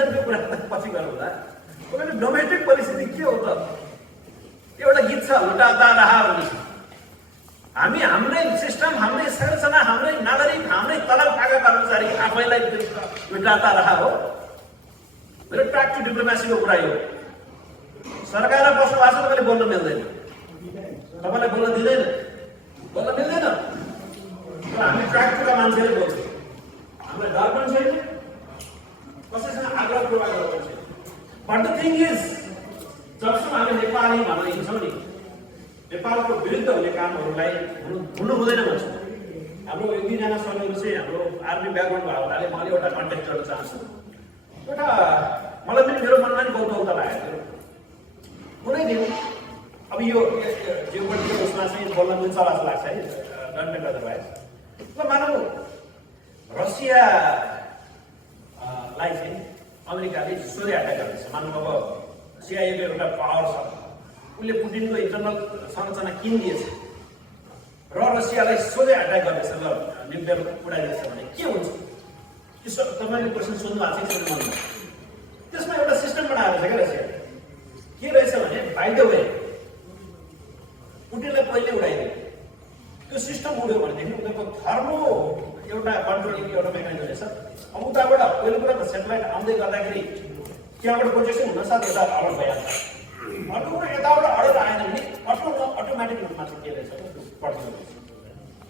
टेन्सनको कुरा पछि गरौँला। उनीहरू डोमेस्टिक परिस्थिति के हो त? एउटा गीत छ लुटाता रहा भन्ने छ। हामी हाम्रै सिस्टम, हाम्रै संरचना, हाम्रै नागरिक, हाम्रै तलब पाएका कर्मचारी आफैलाई लुटाता रहा हो। मेरो ट्र्याक टु डिप्लोमेसीको कुरा हो। सरकारमा बस्नु भएको छ तपाईँले बोल्न मिल्दैन, तपाईँलाई बोल्न दिँदैन, बोल्न मिल्दैन। तर हामी ट्र्याक टुका मान्छेले बोल्छौँ। हामीलाई डर पनि छैन, कसैसँग आग्रह पूर्वक गर्नु छैन। बट द थिङ इज, जबसम्म हामी नेपाली भन्न हिँड्छौँ नि, नेपालको विरुद्ध हुने कामहरूलाई हुनु हुँदैन भन्छ। हाम्रो एक दुईजना सङ्घहरू चाहिँ हाम्रो आर्मी ब्याकग्राउन्ड भएको हुनाले मैले एउटा कन्ट्याक्ट गर्न चाहन्छु। एउटा मलाई पनि मेरो मनमा नि कौतूहलता लागेको थियो। कुनै दिन अब यो जियोपोलिटिकल उसमा चाहिँ बोल्न मिल्छ जस्तो लाग्छ है, डन्ट अदरवाइज। ल मानौँ रसियालाई चाहिँ अमेरिकाले सोधे अट्याक गर्दैछ। मानौँ अब सिआइएको एउटा पावर छ, उसले पुटिनको इन्टरनल संरचना किनिदिएछ र रसियालाई सोधे अट्याक गर्दैछ, ल न्युक्लियर उडाइदिएछ भने के हुन्छ? त्यसो तपाईँले क्वेसन सोध्नु भएको छ कि मनमा? त्यसमा एउटा सिस्टम बनाएको छ क्या रसिया। के रहेछ भने बाइ द वे पुटिनलाई पहिले उडाइदियो, त्यो सिस्टम उड्यो भनेदेखि उनीहरूको थर्मो एउटा कन्ट्रोलिङ एउटा मेकानिजम रहेछ। अब उताबाट पहिलो कुरा त सेटेलाइट आउँदै गर्दाखेरि त्यहाँबाट प्रोजेक्सन हुनसाथ यता अर्डर भइहाल्छ। अर्को कुरा यताबाट अर्डर आएन भने अटोमेटिक रूपमा चाहिँ के रहेछ पठाउनु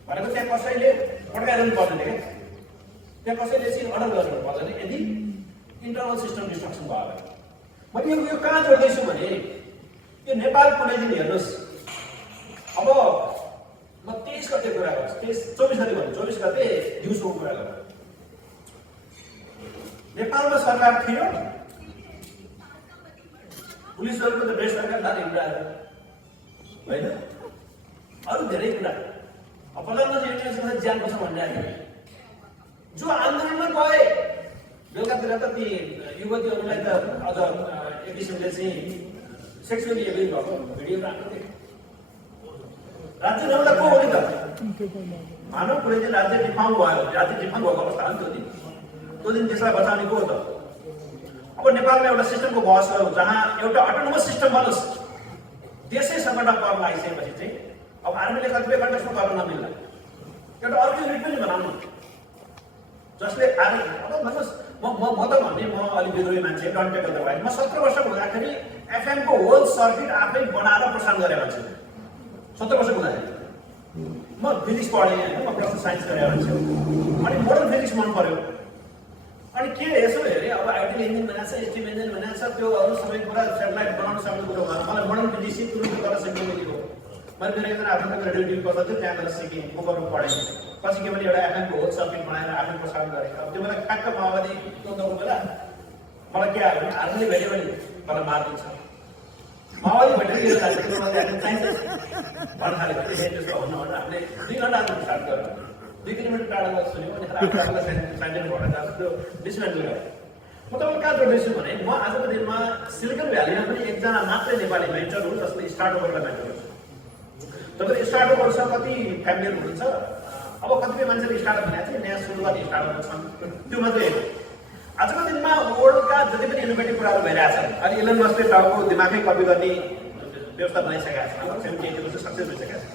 भनेको त्यहाँ कसैले पड्काइरहनु पर्दैन क्या, त्यहाँ कसैले चाहिँ अर्डर गर्नु पर्दैन यदि इन्टरनल सिस्टम डिस्ट्रक्सन भयो भने। मैले यो कहाँ जोड्दैछु भने यो नेपाल कुनै दिन हेर्नुहोस्, अब म 23 गते कुरा गर्छु, 24 गते भन्नु, 24 गते दिउँसोको कुरा गर्छु। नेपालमा सरकार थियो, पुलिसहरूको त बेस सरकार दादी उडाएर होइन, अरू धेरै कुरा प्रधानमन्त्री ज्यान बस्छ भनिरहेको। जो आन्दोलनमा गए बेलुकातिर त ती युवतीहरूलाई त अझ एक किसिमले चाहिँ सेक्सुअली एब्युज भएको भिडियो राम्रो थियो। राज्य नहुँदा को हो नि त? मानव कुनै दिन राज्य डिफाउन्ड भयो, राज्य डिफाउन्ड भएको अवस्था हो नि त्यो दिन देशलाई बचाउने को हो त? अब नेपालमा एउटा सिस्टमको बहस गरौँ जहाँ एउटा अटोनोमस सिस्टम बनोस्। देशै सङ्कटमा पर्न आइसकेपछि चाहिँ अब आर्मीले कतिपय कन्टेक्समा गर्न नमिल्ला, एउटा अर्को युनिट पनि बनाउनु जसले आर्मी। अब भन्नुहोस् म त भन्ने म अलिक विद्रोही मान्छे, डन्ट टेक अदरवाइज। म 17 वर्ष हुँदाखेरि एफएमको होल सर्किट आफै बनाएर प्रसारण गरे मान्छे। 17 वर्ष हुँदाखेरि म फिजिक्स पढेँ होइन, म प्लस साइन्स गरेर मान्छे। अनि मोडर्न फिजिक्स मन पर्यो। अनि के यसो हेरेँ, अब आइडियल इन्जिन बनाएको छ, स्टिम इन्जिन बनाएको छ, त्यो अरू सबै कुरा सेटेलाइट बनाउन सक्ने कुरो भयो। मलाई मोडर्न फिजिक्स तुरुन्त गर्न सक्ने हो। मैले मेरो एकजना आफ्नो ग्रेजुएट बस्दा थियो, त्यहाँ गएर सिकेँ, बुकहरू पढेँ। पछि के भने एउटा एफएमको होल सर्किट बनाएर आफै प्रसारण गरेँ। अब त्यो बेला ठ्याक्क माओवादी द्वन्द्वको बेला मलाई के आयो भने आर्मीले भेट्यो भने मलाई मारिदिन्छ, माओवादी भेटेर चाहिन्छ भन्न थालेको। त्यसो हुन हामीले 2 घन्टा स्टार्ट गऱ्यौँ, 2 किलोमिटर टाढामा सुन्यौँ अनि साइन्टिफिक भएर त्यो डिसमेन्टल गरेँ। म तपाईँलाई कहाँ जोड्दैछु भने म आजको दिनमा सिलिकन भ्यालीमा पनि एकजना मात्रै नेपाली मेन्टर हो जसले स्टार्टअपहरूलाई मेन्टर गर्छ। तपाईँ स्टार्टअपहरू छ, कति फ्यामिलियर हुनुहुन्छ? अब कतिपय मान्छेले स्टार्टअप भनेको चाहिँ नयाँ सुरुवाती स्टार्टअपहरू छन्, त्यो मात्रै होइन। आजको दिनमा वर्ल्डका जति पनि इनोभेटिभ कुराहरू भइरहेछन्। अनि इलन मस्कले टाउको दिमागै कपी गर्ने व्यवस्था बनाइसकेका छन्, 70-80% सक्सेस भइसकेका छन्।